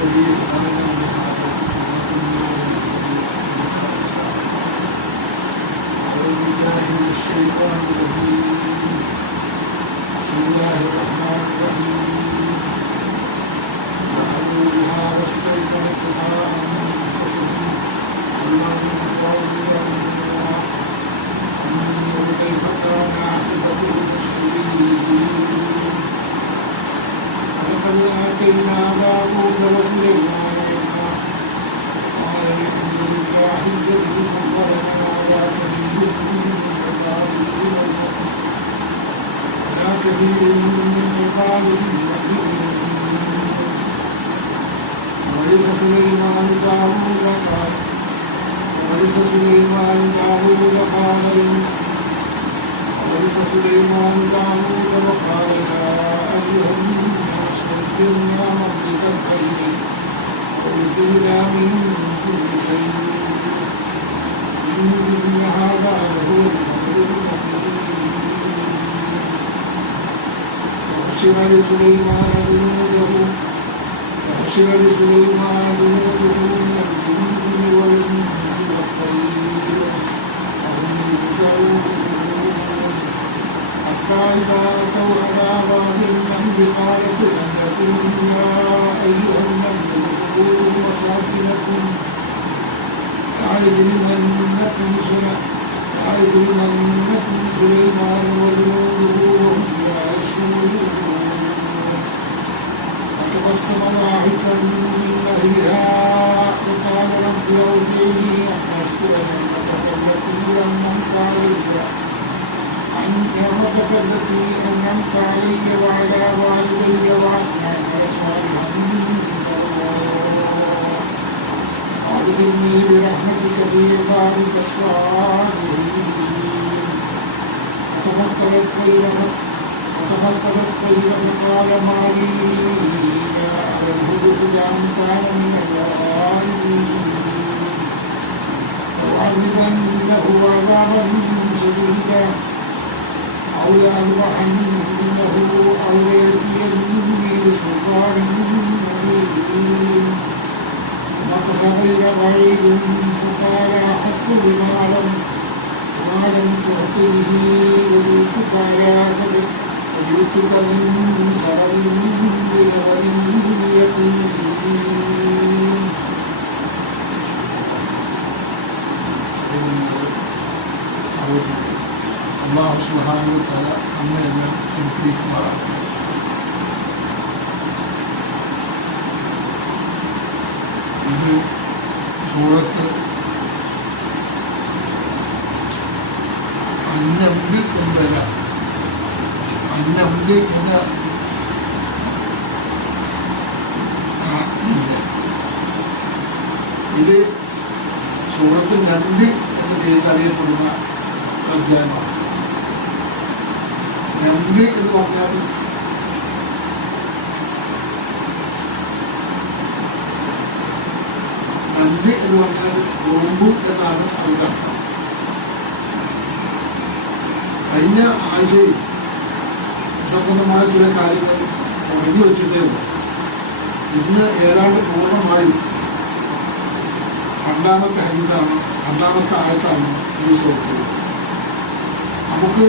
الذي هدانا لهذا وما كنا لنهتدي أعوذ بالله من الشيطان الرجيم بسم الله الرحمن الرحيم جحدوا بها واستيقنتها أنفسهم اللهم قولوا الله انظر كيف كان عاقبة المفسدين ولقد آتينا داوود وسليمان علما قال الحمد لله الذي فضلنا على كثير من عباده المؤمنين ورث سليمان داوود قال ورث سليمان داوود وقال يا أيها الناس اذكروا ربك الخير وأوتينا من كل شيء إن هذا لهو الفضل المبين وحشر لسليمان جنوده من الجن والإنس والطير وهم يوزعون حتى إذا أتوا على واد النمل قالت نملة يا أيها النمل ادخلوا مساكنكم لا يجرمنكم سليمان وجنوده وهم لا يشعرون فتبسم ضاحكا من لهيها وقال رب أوزعني أن أشكر نعمتك التي أنعمت علي وعلى والدي وأن أعمل صالحا ترضاه وأدخلني برحمتك في عبادك الصالحين وتفقدت طيرا فقال ما لي لا أرى الهدهد أم كان من الغائبين لأعذبنه عذابا شديدا أو لأذبحنه أو ليأتيني بسلطان مبين ومكث غير بعيد فقال أحط بما لم تحط به وجئتك من سبب بخبر يقين അല്ലാഹു സുബ്ഹാനഹു വ തആല നമ്മയെല്ലാം അനുഗ്രഹിക്കുമാറാകട്ടെ. ഇത് സൂറത്ത് അന്നംബി ഒമ്പര അന്നംബി എന്ന ഇത് സൂറത്ത് നമ്പി എന്ന പേരിൽ അറിയപ്പെടുന്ന അധ്യായമാണ്. നമ്പി എന്ന് പറഞ്ഞാൽ ഉറുമ്പ് എന്നാണ് അതിൻ്റെ അർത്ഥം. കഴിഞ്ഞ ആഴ്ചയിൽ സംബന്ധമായ ചില കാര്യങ്ങൾ തുടങ്ങി വെച്ചിട്ടേ ഉള്ളൂ. ഇന്ന് ഏതാണ്ട് പൂർണ്ണമായും രണ്ടാമത്തെ ഹദീസാണ്, രണ്ടാമത്തെ ആയത്താണ് ഈ സൂറത്ത്. നമുക്ക്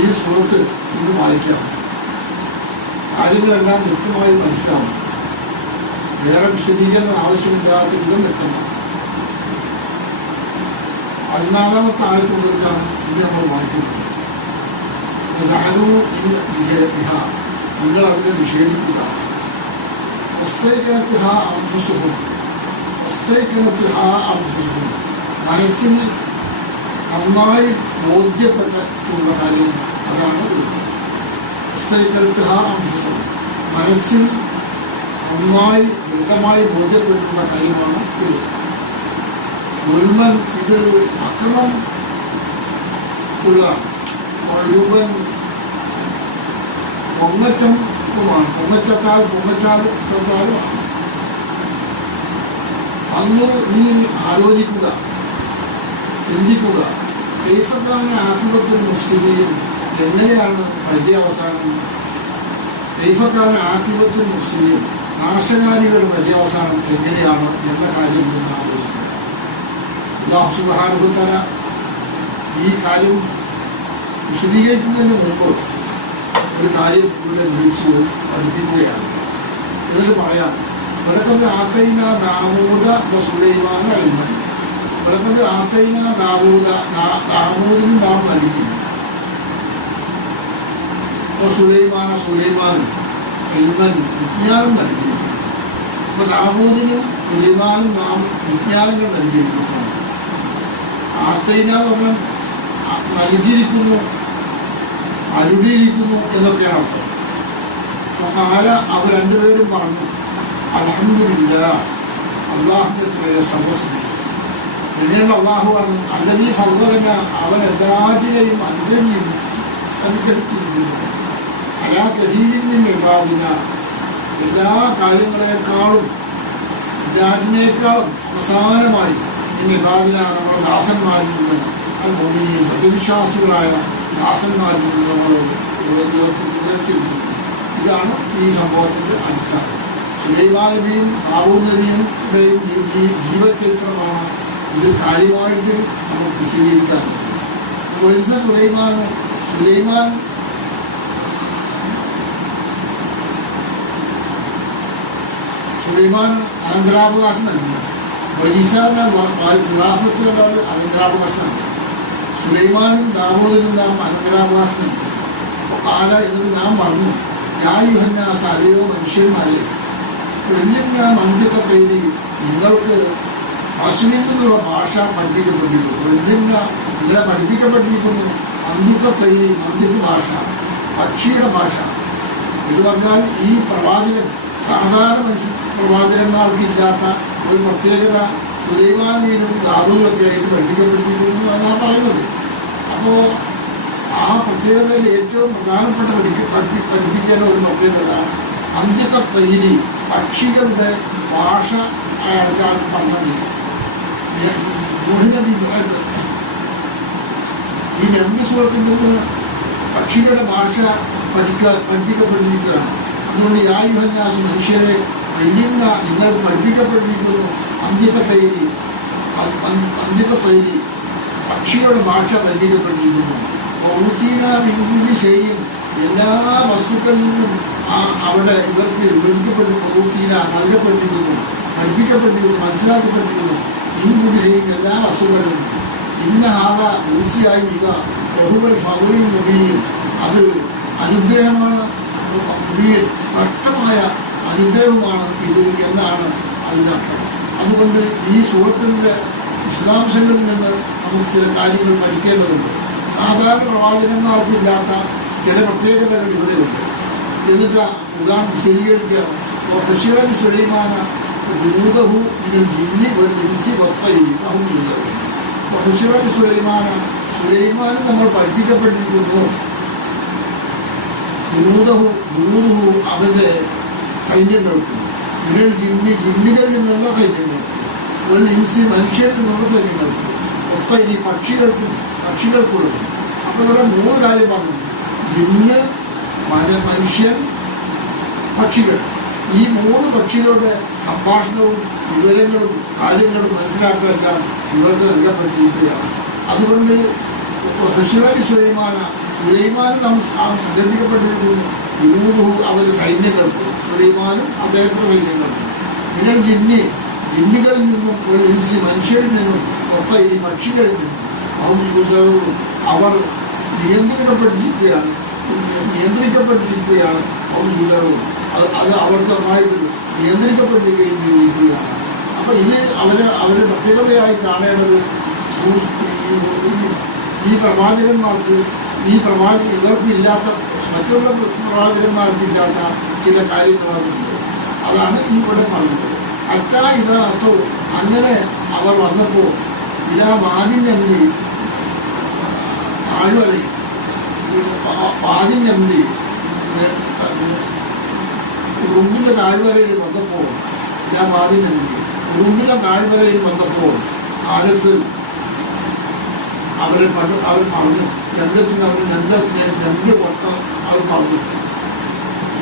ഈ സൂറത്ത് ഇന്ന് വായിക്കാം. കാര്യങ്ങളെല്ലാം വ്യക്തമായി മനസ്സിലാവും. വേറെ വിശദീകരണം ആവശ്യമില്ലാത്ത വിധം വ്യക്തമാണ്. 14-ാമത്തെ ആയത്ത് മുതൽക്കാണ് ഇന്ന് നമ്മൾ വായിക്കുന്നത്. നിങ്ങൾ അതിനെ നിഷേധിക്കുക. മനസ്സിൽ നന്നായി ബോധ്യപ്പെട്ടിട്ടുള്ള കാര്യം അതാണ് മനസ്സിൽ നന്നായി ദൃഢമായി ബോധ്യപ്പെട്ടിട്ടുള്ള കാര്യമാണ് ഇത്. ഉൽമൻ ഇത് അക്രമം ഉള്ള ഒഴുവൻ പൊങ്ങച്ചമാണ്. പൊങ്ങച്ചാലുമാണ്. അന്ന് നീ ആലോചിക്കുക, ചിന്തിക്കുക. കൈഫക്കാന ആത്മത്തിൽ മുസ്ലിം എങ്ങനെയാണ് പര്യാവസാനം? കൈഫക്കാന ആത്മത്തിൽ മുസ്ലിം നാശകാരികളുടെ പര്യവസാനം എങ്ങനെയാണ് എന്ന കാര്യം നിന്ന് ആലോചിക്കുക. അല്ലാഹു സുബ്ഹാനഹു വ തആല ഈ കാര്യം വിശദീകരിക്കുന്നതിന് മുമ്പ് ഒരു കാര്യം ഇവിടെ വിളിച്ചു പഠിപ്പിക്കുകയാണ്. എന്നിട്ട് പറയാം, വലഖദ് ആതൈനാ ദാവൂദ വ സുലൈമാന ഇൽമൻ. വലഖദ് ആതൈനാ ദാവൂദിന് നാം നൽകി, സുലൈമാനും ഇൽമൻ വിജ്ഞാനം നൽകിയിരിക്കുന്നു. അപ്പൊ ദാവൂദിനും സുലൈമാനും നാം വിജ്ഞാനങ്ങൾ നൽകിയിരിക്കുന്നു. ആതൈന പറഞ്ഞാൽ നൽകിയിരിക്കുന്നു, അരുളിയിരിക്കുന്നു എന്നൊക്കെയാണ് അർത്ഥം. കാല അവർ രണ്ടുപേരും പറഞ്ഞു, അൽഹംദുലില്ലാഹ്, അള്ളാഹുവിന്റെ സർവസ്തുതി. എങ്ങനെയുള്ള അള്ളാഹുവാണ്? അല്ലദീ ഫദ്ദലനാ, അവൻ എല്ലാറ്റിനെയും അനുഗ്രഹിച്ചിരിക്കുന്നു. അലാ കസീരിൻ മിൻ ഇബാദിനാ, എല്ലാ കാര്യങ്ങളെക്കാളും എല്ലാറ്റിനേക്കാളും അവസാനമായി മിൻ ഇബാദിനാ, നമ്മുടെ ദാസന്മാരിൽ നിന്ന്, അത് മുഅ്മിനീൻ സത്യവിശ്വാസികളായ ദാസന്മാരിൽ നിന്ന് നമ്മൾ ഉയർത്തിയിരിക്കുന്നു. ഇതാണ് ഈ സംഭവത്തിൻ്റെ അടിസ്ഥാനം. സുലൈമാൻ നബിയും ദാവൂദ് നബിയുടെയും ഈ ജീവചരിത്രമാണ് ഇതിൽ കാര്യമായിട്ട് നമുക്ക് വിശദീകരിക്കാൻ പറ്റും. സുലൈമാൻ അനന്തരാവകാശം നൽകി. വരീസാന വിലാസത്തിലുള്ള അനന്തരാവകാശം നൽകി. സുലൈമാനും ദാവൂദിനും നാം അനന്തരാവകാശം നൽകി. കാല എന്നിട്ട് നാം പറഞ്ഞു, യായുഹന്നാസ്, അലയോ മനുഷ്യന്മാരെ, വെല്ലിന്ന മന്ദിക്കത്തേരി, നിങ്ങൾക്ക് പശുവിൽ നിന്നുള്ള ഭാഷ പഠിപ്പിക്കപ്പെട്ടിരിക്കുന്നു. വെല്ലിന്ന നിങ്ങളെ പഠിപ്പിക്കപ്പെട്ടിരിക്കുന്നു. മന്ദിക്കത്തേരി, മന്ദിക്ക് ഭാഷ, പക്ഷിയുടെ ഭാഷ. ഇത് പറഞ്ഞാൽ ഈ പ്രവാചകൻ സാധാരണ പ്രവാചകന്മാർക്കില്ലാത്ത ഒരു പ്രത്യേകത സുലൈമാൻ നബിയും ദാവൂദിനൊക്കെ ആയിട്ട് പഠിപ്പിക്കപ്പെട്ടിരിക്കുന്നു എന്നാണ് പറയുന്നത്. അപ്പോൾ ആ പ്രത്യേകതയിൽ ഏറ്റവും പ്രധാനപ്പെട്ട പഠിപ്പിക്കേണ്ട ഒരു പ്രത്യേകത അന്ത്യക്കത്തൈരി, പക്ഷികളുടെ ഭാഷ അയാൾക്കാണ് പറഞ്ഞത്. ഈ നബി സൂറത്തിൽ നിന്ന് പക്ഷികളുടെ ഭാഷ പഠിപ്പിക്കപ്പെട്ടിരിക്കുകയാണ്. അതുകൊണ്ട് യായുഹന്നാസ്, മനുഷ്യരെ, വല്യന്ന നിങ്ങൾക്ക് പഠിപ്പിക്കപ്പെട്ടിരിക്കുന്നു. അന്ത്യക്കത്തൈരി, പക്ഷികളുടെ ഭാഷ പഠിപ്പിക്കപ്പെട്ടിരിക്കുന്നു. പൗത്തീന വിങ്കുലി ചെയ്യും, എല്ലാ വസ്തുക്കളിൽ നിന്നും അവിടെ ഇവർക്ക് വിവരിക്കപ്പെട്ടു. പൗത്തീന നൽകപ്പെട്ടിരിക്കുന്നു, പഠിപ്പിക്കപ്പെട്ടിരിക്കുന്നു, മനസ്സിലാക്കപ്പെട്ടിരിക്കുന്നു. വിങ്കുലി ചെയ്യും, എല്ലാ വസ്തുക്കളിൽ നിന്നും. ഇന്ന ആക, തീർച്ചയായും ഇവ ബഹുബൽ ഫൗലിൻ മുബീൻ, അത് അനുഗ്രഹമാണ്. സ്പഷ്ടമായ അനുഗ്രഹമാണ് ഇത് എന്നാണ് അതിൻ്റെ അർത്ഥം. അതുകൊണ്ട് ഈ സൂറത്തിൻ്റെ വിശദാംശങ്ങളിൽ നിന്ന് നമുക്ക് ചില കാര്യങ്ങൾ പഠിക്കേണ്ടതുണ്ട്. സാധാരണ പ്രവാചകന്മാർക്കില്ലാത്ത ചില പ്രത്യേകതകൾ ഇവിടെയുണ്ട്. എന്നിട്ട് ഉദാഹരണം വിശദീകരിക്കുകയാണ്. ഹുശിറൻ സുലൈമാന വിനൂദഹു നിങ്ങൾ ജിന്നി ഇൻസി വക്കൈരി അഹുമില്ല. ഹുശിറൻ സുലൈമാന് നമ്മൾ പഠിപ്പിക്കപ്പെട്ടിരിക്കുന്നു. വിനൂദഹു അവൻ്റെ സൈന്യങ്ങൾക്ക്, മിനൽ ജിന്നികളിൽ നിന്നുള്ള സൈന്യങ്ങൾക്ക്, ഒരു ഇൻസി മനുഷ്യരിൽ നിന്നുള്ള സൈന്യങ്ങൾക്ക്, ഒക്കൈരി പക്ഷികൾക്കുള്ളത്. അപ്പോൾ ഇവിടെ 3 കാര്യം പറഞ്ഞത്: ജിന്ന്, മനുഷ്യൻ, പക്ഷികൾ. ഈ 3 പക്ഷികളുടെ സംഭാഷണവും വിവരങ്ങളും കാര്യങ്ങളും മനസ്സിലാക്കുകയെല്ലാം ഇവർക്ക് നൽകപ്പെട്ടിരിക്കുകയാണ്. അതുകൊണ്ട് സുലൈമാനും സങ്കല്പിക്കപ്പെട്ടിരിക്കുന്നു. വിനൂദഹു അവരുടെ സൈന്യങ്ങൾക്ക്, സുലൈമാനും അദ്ദേഹത്തിൻ്റെ സൈന്യങ്ങൾക്ക്. മിനൽ ജിന്നികളിൽ നിന്നും, ഒരു ഇൻസി മനുഷ്യരിൽ നിന്നും, ഒക്കെ ഈ പക്ഷികളിൽ നിന്നും. അവർ നിയന്ത്രിക്കപ്പെട്ടിരിക്കുകയാണ്. അത് അവർക്ക് നന്നായിട്ട് നിയന്ത്രിക്കപ്പെട്ടിരിക്കുകയും ചെയ്തിരിക്കുകയാണ്. അപ്പോൾ ഇത് അവരുടെ പ്രത്യേകതയായി കാണേണ്ടത് ഈ പ്രവാചകന്മാർക്ക്, ഇവർക്കില്ലാത്ത, മറ്റുള്ള പ്രവാചകന്മാർക്കില്ലാത്ത ചില കാര്യങ്ങളാകുന്നുണ്ട്. അതാണ് ഇവിടെ പറഞ്ഞത്. അത്തോ അങ്ങനെ അവർ വന്നപ്പോൾ വാദിൻ്റെ താഴ്വരയിൽ ഉറുമ്പിൻ്റെ താഴ്വരയിൽ വന്നപ്പോൾ കാലത്ത് അവർ പറഞ്ഞു, രംഗത്തിന് അവർ രണ്ട് വട്ടം അവർ പറഞ്ഞു,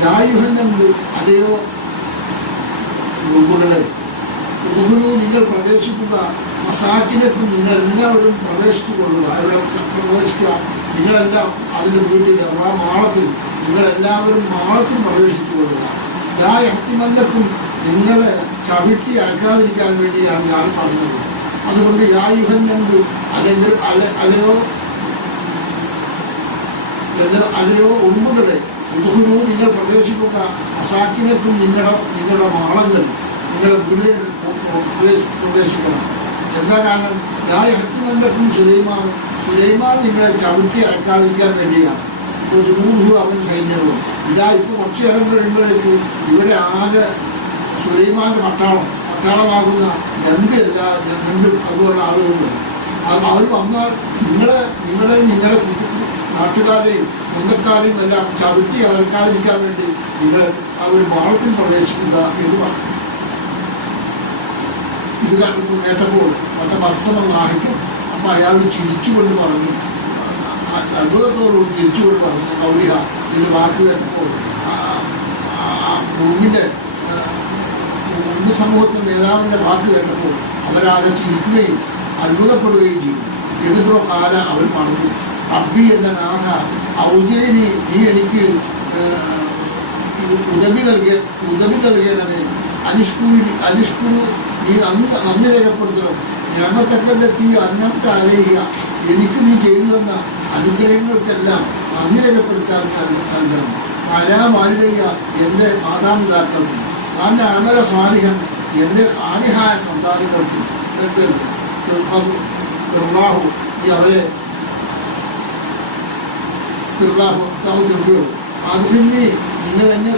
യായുഹന്നമ്പ്, അതെയോ ഉറുമ്പുകളെ ഉഹുലു നിങ്ങൾ പ്രവേശിക്കുക, മസാക്കിനക്കും നിങ്ങൾ എല്ലാവരും പ്രവേശിച്ചു കൊള്ളുക. അവിടെ പ്രവേശിക്കുക, നിങ്ങളെല്ലാം അതിൻ്റെ വീട്ടിൽ അഥവാ മാളത്തിൽ നിങ്ങളെല്ലാവരും മാളത്തിൽ പ്രവേശിച്ചു കൊള്ളുക. യാഹത്തിമല്ലക്കും നിങ്ങളെ ചവിട്ടി അരക്കാതിരിക്കാൻ വേണ്ടിയാണ് ഞാൻ പറഞ്ഞത്. അതുകൊണ്ട് യായുഹന്നു അല്ലെങ്കിൽ അലയോ ഉറുമ്പുകളെ ഉദുഹുലു നിങ്ങൾ പ്രവേശിക്കുക, മസാക്കിനക്കും നിങ്ങളുടെ മാളങ്ങൾ നിങ്ങളുടെ വീടുകളിൽ പ്രവേശിക്കണം. എന്താ കാരണം? യാഹത്തിമല്ലക്കും സുലൈമാൻ നിങ്ങളെ ചവിട്ടി അരക്കാതിരിക്കാൻ വേണ്ടിയാണ്. ഇപ്പോൾ ജുനൂദുഹു അവൻ സൈന്യങ്ങളും. ഇതാ ഇപ്പോൾ കുറച്ചു നേരം കഴിയുമ്പോഴേക്ക് ഇവിടെ ആകെ സുലൈമാൻ്റെ പട്ടാളമാകുന്ന നമ്പിയല്ല നമ്പി അതുപോലെ ആളുകളുണ്ട്. അവർ വന്നാൽ നിങ്ങളെ നാട്ടുകാരെയും സ്വന്തക്കാരെയും എല്ലാം ചവിട്ടി അകർക്കാതിരിക്കാൻ വേണ്ടി നിങ്ങൾ അവർ മാളത്തിൽ പ്രവേശിക്കുക എന്ന് പറഞ്ഞു. ഇത് കേട്ടപ്പോൾ മറ്റേ ബസ്സമൊന്ന് ആഹിക്കും. അപ്പം അയാൾ ചിരിച്ചുകൊണ്ട് പറഞ്ഞു, അത്ഭുതത്തോടുകൂടി തിരിച്ചുകൊണ്ട് പറഞ്ഞു, കൗലിഹ ഇതിന് വാക്ക് കേട്ടപ്പോൾ ഉറുമ്പിൻ്റെ സമൂഹത്തിൻ്റെ നേതാവിൻ്റെ വാക്ക് കേട്ടപ്പോൾ അവരാകെ ചിരിക്കുകയും അത്ഭുതപ്പെടുകയും ചെയ്തു. എന്നിട്ടോ കാല അവൻ പറഞ്ഞു, അബ്ബി എന്ന നാഥ ഔജേനി നീ എനിക്ക് ഉദവി നൽകണമേ, അനിഷ്കുരു നീ നന്ദി രേഖപ്പെടുത്തണം, ഞാമത്തക്കല്ലെത്തി അന്നത്തെ അലയുക എനിക്ക് നീ ചെയ്തു തന്ന അനുഗ്രഹങ്ങൾക്കെല്ലാം നന്ദി രേഖപ്പെടുത്താൻ നൽകണം. വാലിദയ്യ എൻ്റെ മാതാപിതാക്കൾക്കും നല്ല അമല സ്വാലിഹം എൻ്റെ സാലിഹായ സന്താനങ്ങൾക്കും നീ അവരെ അതിന് നിങ്ങൾ എന്നെ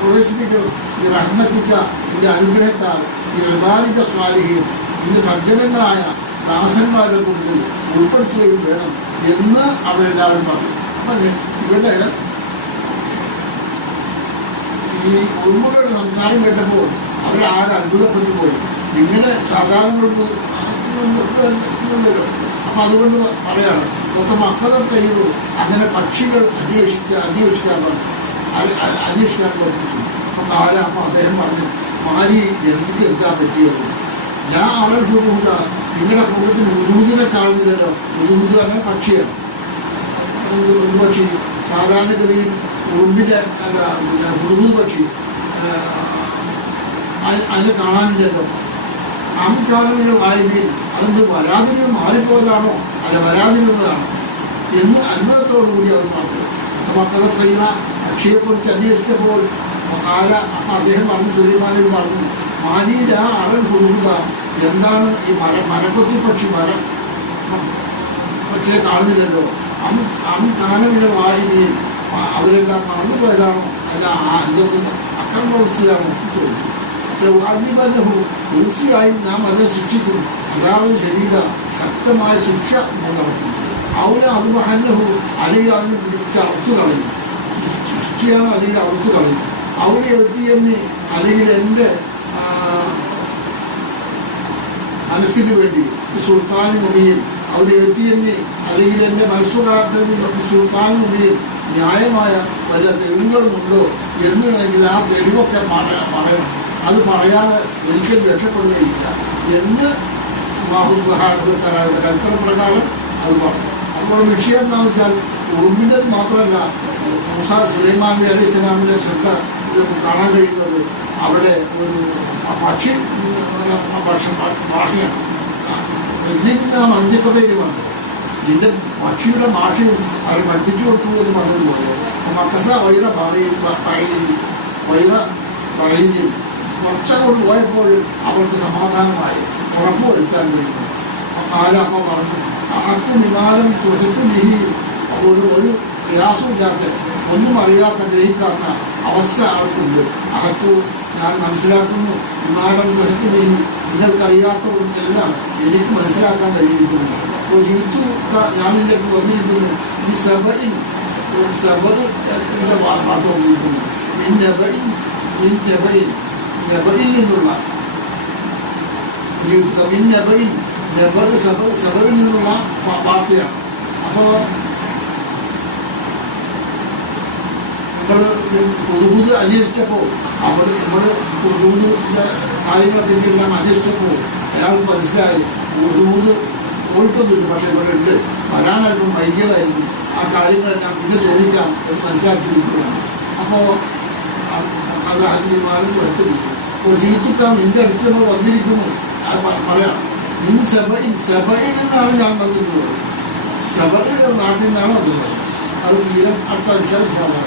പ്രവേശിപ്പിക്കണം. ഈ റഹ്മത്തിക്ക എൻ്റെ അനുഗ്രഹത്താൽ ഈ വിവാദിക സ്വാലിഹയും ഇന്ന് സജ്ജനങ്ങളായ ദാസന്മാരുടെ കൂട്ടത്തിൽ ഉൾപ്പെടുത്തുകയും വേണം എന്ന് അവരെല്ലാവരും പറഞ്ഞു. അപ്പം ഇവിടെ ഈ ഉറുമ്പുകളുടെ സംസാരം കേട്ടപ്പോൾ അവരാകെ അത്ഭുതപ്പെട്ടു പോയി. ഇങ്ങനെ സാധാരണ അപ്പം അതുകൊണ്ട് പറയാണ് മൊത്തം മക്കളെ തയ്യറു അങ്ങനെ പക്ഷികൾ അന്വേഷിക്കാൻ പഠിപ്പിച്ചു. അപ്പം അദ്ദേഹം പറഞ്ഞു, മാരി എനിക്ക് എന്താ പറ്റിയത്? ഞാൻ അവൾ ഹുദൂദ നിങ്ങളുടെ കൂട്ടത്തിൽ ഹുദൂദിനെ കാണുന്നില്ലല്ലോ. ഹുദൂദ് അങ്ങനെ പക്ഷിയാണ്. എന്ത് പക്ഷി? സാധാരണഗതിയിൽ ഉറുമ്പിൻ്റെ ഹുദൂദ് പക്ഷി അതിനെ കാണാനില്ലല്ലോ. അംകാലമിന് വായ്മയിൽ അതെന്ത് വരാതിന് മാറിപ്പോയതാണോ അല്ല വരാതിരുന്നതാണോ എന്ന് അത്ഭുതത്തോടുകൂടി അവർ പറഞ്ഞു. മക്കളെ കയ്യ പക്ഷിയെക്കുറിച്ച് അന്വേഷിച്ചപ്പോൾ അപ്പം അദ്ദേഹം പറഞ്ഞു, സുലൈമാനിൽ പറഞ്ഞു, മാനിയുടെ ആ അളൽ കൊടുക്കുക എന്താണ് ഈ മരക്കൊത്തി പക്ഷിയെ കാണുന്നില്ലല്ലോ. കാലമിന് വായിമയിൽ അവരെല്ലാം മറന്നുപോയതാണോ അല്ല എന്തൊക്കെ അക്രമം വിളിച്ചതാണോ ചോദിച്ചു. അതിബല്ലഹു തീർച്ചയായും നാം അതിനെ ശിക്ഷിക്കും. അതാവും ശരീര ശക്തമായ ശിക്ഷ നടക്കും. അവനെ അത് മഹന്നഹു അല്ലെങ്കിൽ അതിനെ പിടിച്ച് അറുത്തു കളയും. ശിക്ഷയാണ് അല്ലെങ്കിൽ അറുത്തു കളയും. അവിടെ എത്തിയെന്ന് അല്ലെങ്കിൽ എൻ്റെ മനസ്സിന് വേണ്ടി സുൽത്താൻ മുബീൻ അവിടെ എത്തിയെന്ന് അല്ലെങ്കിൽ എൻ്റെ മനസ്സുകാർത്ത സുൽത്താൻ മുബീൻ ന്യായമായ വല്ല തെളിവുകളുമുണ്ടോ എന്നുണ്ടെങ്കിൽ ആ തെളിവൊക്കെ പറയണം. അത് പറയാതെ ഒരിക്കലും രക്ഷപ്പെടുകയില്ല എന്ന് അല്ലാഹു സുബ്ഹാനഹു വ തആലയുടെ കൽപ്പന പ്രകാരം അത് പറഞ്ഞു. അപ്പോൾ വിഷയം എന്താണെന്ന് വെച്ചാൽ ഉറുമ്പിൻ്റെത് മാത്രമല്ല, സുലൈമാൻ നബി അലൈഹി സ്വലാമിൻ്റെ ശ്രദ്ധ ഇത് കാണാൻ കഴിയുന്നത് അവിടെ ഒരു പക്ഷി ഭാഷയാണ്. വലിയ മന്ദിക്കതയിലുമുണ്ട്. ഇതിൻ്റെ പക്ഷിയുടെ ഭാഷയും അവർ പഠിപ്പിച്ചു കൊടുത്തു എന്ന് പറഞ്ഞതുപോലെ മക്കസ വൈര കുറച്ചങ്ങോട്ട് പോയപ്പോഴും അവർക്ക് സമാധാനമായി ഉറപ്പ് വരുത്താൻ കഴിയുന്നു. കാലപ്പ പറഞ്ഞു, അകത്തു വിമാനം തുറത്ത് നിഹി ഒരു പ്രയാസമില്ലാത്ത ഒന്നും അറിയാത്ത ഗ്രഹിക്കാത്ത അവസ്ഥ അവർക്കുണ്ട്. അകത്തു ഞാൻ മനസ്സിലാക്കുന്നു, വിമാനം തുറത്ത് നിഹി നിങ്ങൾക്കറിയാത്തതെല്ലാം എനിക്ക് മനസ്സിലാക്കാൻ കഴിയിരിക്കുന്നു. അപ്പോൾ ജീത്തു ഞാൻ നിൻ്റെ അടുത്ത് വന്നിരിക്കുന്നു. ഈ സഭയിൽ മാത്രം വന്നിരിക്കുന്നു. നബയിൽ നിന്നുള്ള സഭയിൽ നിന്നുള്ള വാർത്തയാണ്. അപ്പോൾ നമ്മൾ പുതുപുത് അന്വേഷിച്ചപ്പോൾ നമ്മൾ പുതുപുതിൻ്റെ കാര്യങ്ങളെ പറ്റിയെല്ലാം അന്വേഷിച്ചപ്പോൾ അയാൾക്ക് മനസ്സിലായി പുതുപുത് പോയിട്ടൊന്നുമില്ല, പക്ഷെ ഇവിടെ ഉണ്ട്, വരാനല്പം വൈകിയതായിരിക്കും, ആ കാര്യങ്ങളെല്ലാം പിന്നെ ചോദിക്കാം എന്ന് മനസ്സിലാക്കിയിരിക്കുകയാണ്. അപ്പോൾ അത് ആത്മീയമാരും കുഴപ്പമില്ല. അപ്പോൾ ജീത്തുക്കാൻ നിന്റെ അടുത്ത് നമ്മൾ വന്നിരിക്കുന്നു പറയാം. നിൻ സഭയിൽ നിന്നാണ് ഞാൻ വന്നിട്ടുള്ളത്, സഭയിൽ നാട്ടിൽ നിന്നാണ് വന്നിട്ടുള്ളത്. അത് തീരം അടുത്ത അനുസരിച്ചാണ്.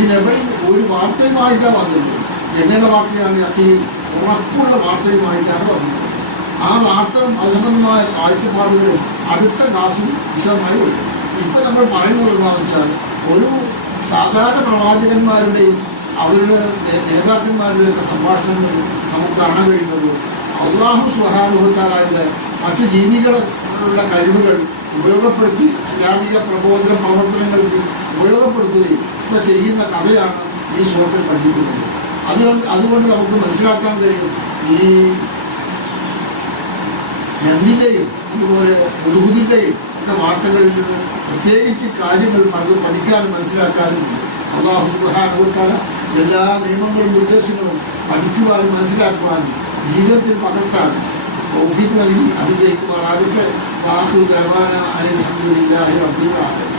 ഈ നബയിൽ ഒരു വാർത്തയുമായിട്ടാണ് വന്നിട്ടുള്ളത്. എങ്ങനെയുള്ള വാർത്തയാണ്? അതി ഉറപ്പുള്ള വാർത്തയുമായിട്ടാണ് വന്നിട്ടുള്ളത്. ആ വാർത്ത അസംബന്ധമായ കാഴ്ചപ്പാടുകളും അടുത്ത ക്ലാസ്സിൽ വിശദമായി വരും. ഇപ്പം നമ്മൾ പറയുന്നത് എന്താണെന്ന് വെച്ചാൽ, ഒരു സാധാരണ പ്രവാചകന്മാരുടെയും അവരുടെ നേതാക്കന്മാരുടെയൊക്കെ സംഭാഷണങ്ങൾ നമുക്ക് കാണാൻ കഴിയുന്നത് അള്ളാഹു സുബ്ഹാനഹു വ തആലയുടെ മറ്റു ജീവികളുടെ കഴിവുകൾ ഉപയോഗപ്പെടുത്തി ഇസ്ലാമിക പ്രവർത്തനങ്ങൾക്ക് ഉപയോഗപ്പെടുത്തുകയും ഒക്കെ ചെയ്യുന്ന കഥയാണ് ഈ സൂറത്തിൽ പഠിപ്പിക്കുന്നത്. അതുകൊണ്ട് നമുക്ക് മനസ്സിലാക്കാൻ കഴിയും ഈ നബിയുടെയും അതുപോലെ ഹുദ്ഹുദിന്റെയും ഒക്കെ വാർത്തകളിൽ നിന്ന് പ്രത്യേകിച്ച് കാര്യങ്ങൾ പഠിക്കാനും മനസ്സിലാക്കാനും അള്ളാഹു സുബ്ഹാനഹു വ തആല എല്ലാ നിയമങ്ങളും നിർദ്ദേശങ്ങളും പഠിക്കുവാനും മനസ്സിലാക്കുവാനും ജീവിതത്തിൽ പകർത്താനും തൗഫീഖ് നൽകി അനുഗ്രഹിക്കുമാറാകട്ടെ. ആഖിറു ദഅവാനാ അൽഹംദുലില്ലാഹി റബ്ബിൽ ആലമീൻ.